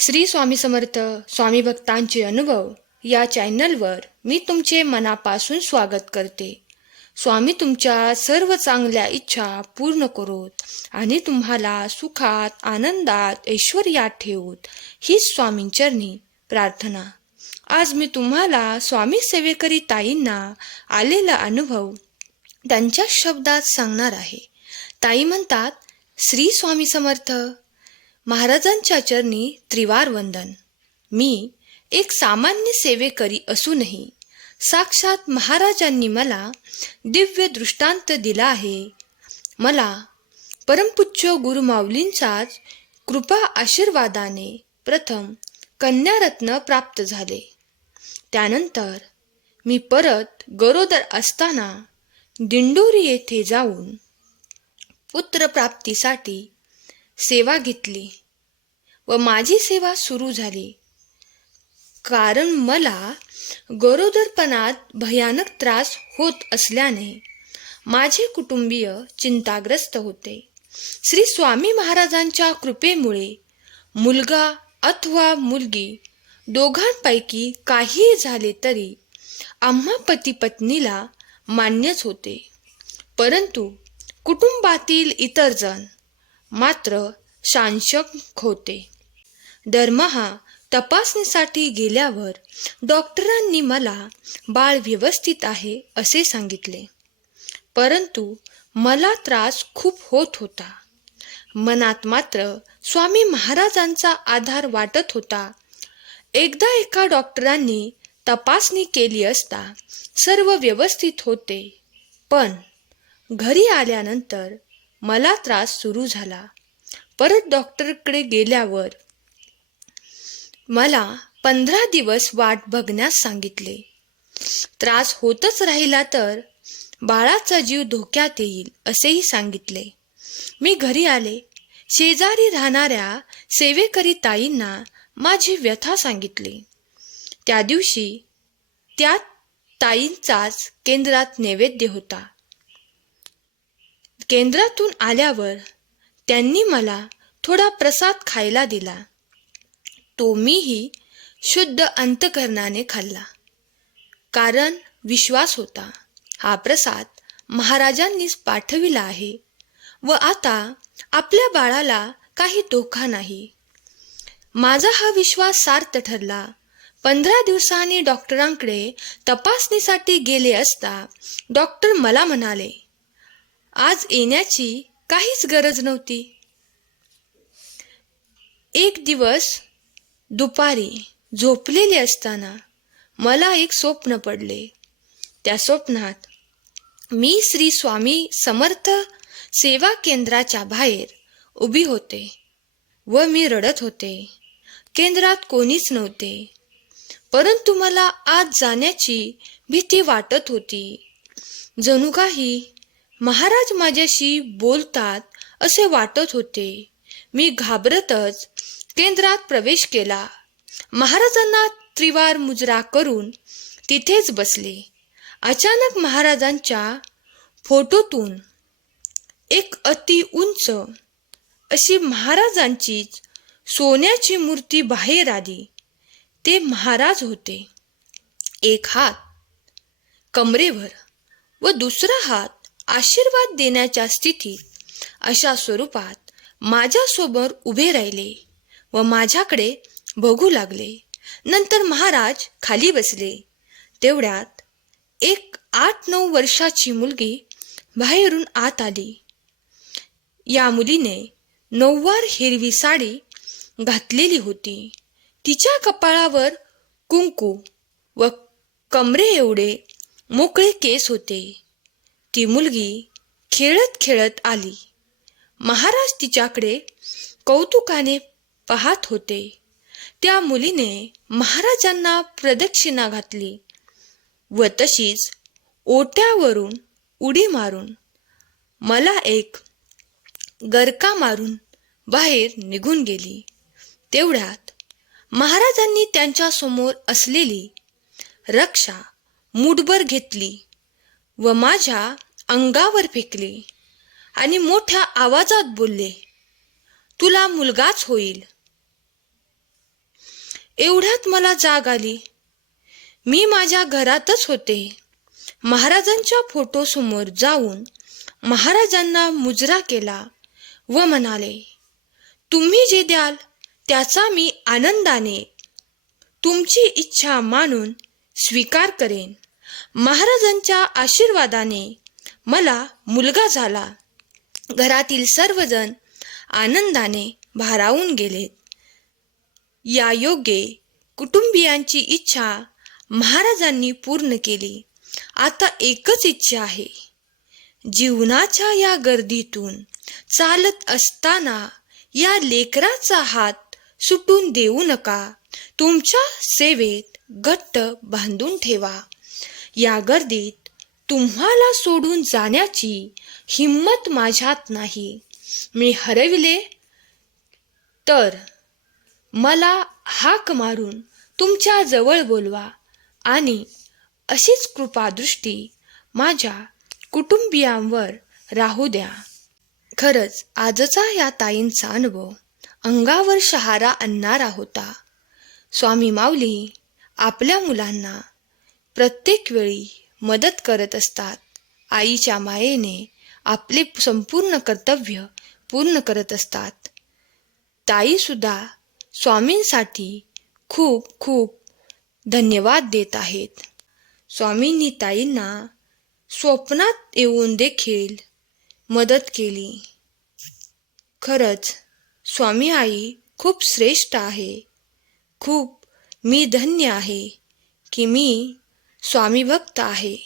श्री स्वामी समर्थ स्वामी भक्तांचे अनुभव या चॅनलवर मी तुमचे मनापासून स्वागत करते. स्वामी तुमच्या सर्व चांगल्या इच्छा पूर्ण करोत आणि तुम्हाला सुखात, आनंदात, ऐश्वर्यात ठेवूत हीच स्वामींचरणी प्रार्थना. आज मी तुम्हाला स्वामी सेवेकरी ताईंना आलेला अनुभव त्यांच्या शब्दात सांगणार आहे. ताई म्हणतात, श्री स्वामी समर्थ. महाराजांच्या चरणी त्रिवार वंदन. मी एक सामान्य सेवेकरी असूनही साक्षात महाराजांनी मला दिव्य दृष्टांत दिला आहे. मला परमपूज्य गुरुमाऊलींचाच कृपा आशीर्वादाने प्रथम कन्यारत्न प्राप्त झाले. त्यानंतर मी परत गरोदर असताना दिंडोरी येथे जाऊन पुत्रप्राप्तीसाठी सेवा घेतली व माझी सेवा सुरू झाली. कारण मला गरोदरपणात भयानक त्रास होत असल्याने माझे कुटुंबीय चिंताग्रस्त होते. श्री स्वामी महाराजांच्या कृपेमुळे मुलगा अथवा मुलगी दोघांपैकी काहीही झाले तरी आम्हा पती पत्नीला मान्यच होते. परंतु कुटुंबातील इतर जण मात्र साशंक होते. दरमहा तपासणीसाठी गेल्यावर डॉक्टरांनी मला बाळ व्यवस्थित आहे असे सांगितले. परंतु मला त्रास खूप होत होता. मनात मात्र स्वामी महाराजांचा आधार वाटत होता. एकदा एका डॉक्टरांनी तपासणी केली असता सर्व व्यवस्थित होते, पण घरी आल्यानंतर मला त्रास सुरू झाला. परत डॉक्टरकडे गेल्यावर मला 15 दिवस वाट बघण्यास सांगितले. त्रास होतच राहिला तर बाळाचा जीव धोक्यात येईल असेही सांगितले. मी घरी आले. शेजारी राहणाऱ्या सेवेकरी ताईंना माझी व्यथा सांगितली. त्या दिवशी त्या ताईंचाच केंद्रात नैवेद्य होता. केंद्रातून आल्यावर त्यांनी मला थोडा प्रसाद खायला दिला. तो मीही शुद्ध अंतकरणाने खाल्ला. कारण विश्वास होता हा प्रसाद महाराजांनीच पाठविला आहे व आता आपल्या बाळाला काही धोका नाही. माझा हा विश्वास सार्थ ठरला. 15 दिवसांनी डॉक्टरांकडे तपासणीसाठी गेले असता डॉक्टर मला म्हणाले, आज येण्याची काहीच गरज नव्हती. एक दिवस दुपारी झोपलेले असताना मला एक स्वप्न पडले. त्या स्वप्नात मी श्री स्वामी समर्थ सेवा केंद्राच्या बाहेर उभी होते व मी रडत होते. केंद्रात कोणीच नव्हते, परंतु मला आत जाण्याची भीती वाटत होती. जणू काही महाराज माझ्याशी बोलतात असे वाटत होते. मी घाबरतच केंद्रात प्रवेश केला. महाराजांना त्रिवार मुजरा करून तिथेच बसले. अचानक महाराजांच्या फोटोतून एक अति उंच अशी महाराजांचीच सोन्याची मूर्ती बाहेर आली. ते महाराज होते. एक हात कमरेवर व दुसरा हात आशीर्वाद देण्याच्या स्थितीत अशा स्वरूपात माझ्यासमोर उभे राहिले व माझ्याकडे बघू लागले. नंतर महाराज खाली बसले. तेवढ्यात एक 8-9 वर्षाची मुलगी बाहेरून आत आली. या मुलीने नऊवार हिरवी साडी घातलेली होती. तिच्या कपाळावर कुंकू व कमरे एवढे मोकळे केस होते. ती मुलगी खेळत खेळत आली. महाराज तिच्याकडे कौतुकाने पाहत होते. त्या मुलीने महाराजांना प्रदक्षिणा घातली व तशीच ओट्यावरून उडी मारून मला एक गरका मारून बाहेर निघून गेली. तेवढ्यात महाराजांनी त्यांच्या समोर असलेली रक्षा मुठभर घेतली व माझ्या अंगावर फेकली आणि मोठ्या आवाजात बोलले, तुला मुलगाच होईल. एवढ्यात मला जाग आली. मी माझ्या घरातच होते. महाराजांच्या फोटोसमोर जाऊन महाराजांना मुजरा केला व म्हणाले, तुम्ही जे द्याल त्याचा मी आनंदाने तुमची इच्छा मानून स्वीकार करेन. महाराजांच्या आशीर्वादाने मला मुलगा झाला. घरातील सर्वजण आनंदाने भारावून गेलेत. या योगे कुटुंबियांची इच्छा महाराजांनी पूर्ण केली. आता एकच इच्छा आहे. जीवनाच्या या गर्दीतून चालत असताना या लेकराचा हात सुटून देऊ नका. तुमच्या सेवेत घट्ट बांधून ठेवा. या गर्दीत तुम्हाला सोडून जाण्याची हिम्मत माझ्यात नाही. मी हरविले तर मला हाक मारून तुमच्या जवळ बोलवा आणि अशीच कृपादृष्टी माझ्या कुटुंबियांवर राहू द्या. खरंच आजचा या ताईंचा अनुभव अंगावर शहारा आणणारा होता. स्वामी माऊली आपल्या मुलांना प्रत्येक वेळी मदत करत असतात. आईच्या मायेने आपले संपूर्ण कर्तव्य पूर्ण करत असतात. ताईसुद्धा स्वामींसाठी खूप खूप धन्यवाद देत आहेत. स्वामींनी ताईंना स्वप्नात येऊन देखील मदत केली. खरंच स्वामी आई खूप श्रेष्ठ आहे. खूप मी धन्य आहे की मी स्वामी भक्त आहे.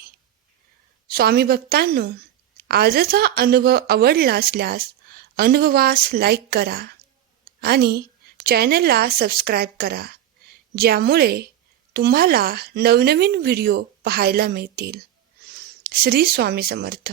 स्वामी भक्तांनो, आजचा अनुभव आवडला असल्यास अनुभवास लाईक करा आणि चॅनलला सबस्क्राईब करा, ज्यामुळे तुम्हाला नवनवीन व्हिडिओ पाहायला मिळतील. श्री स्वामी समर्थ.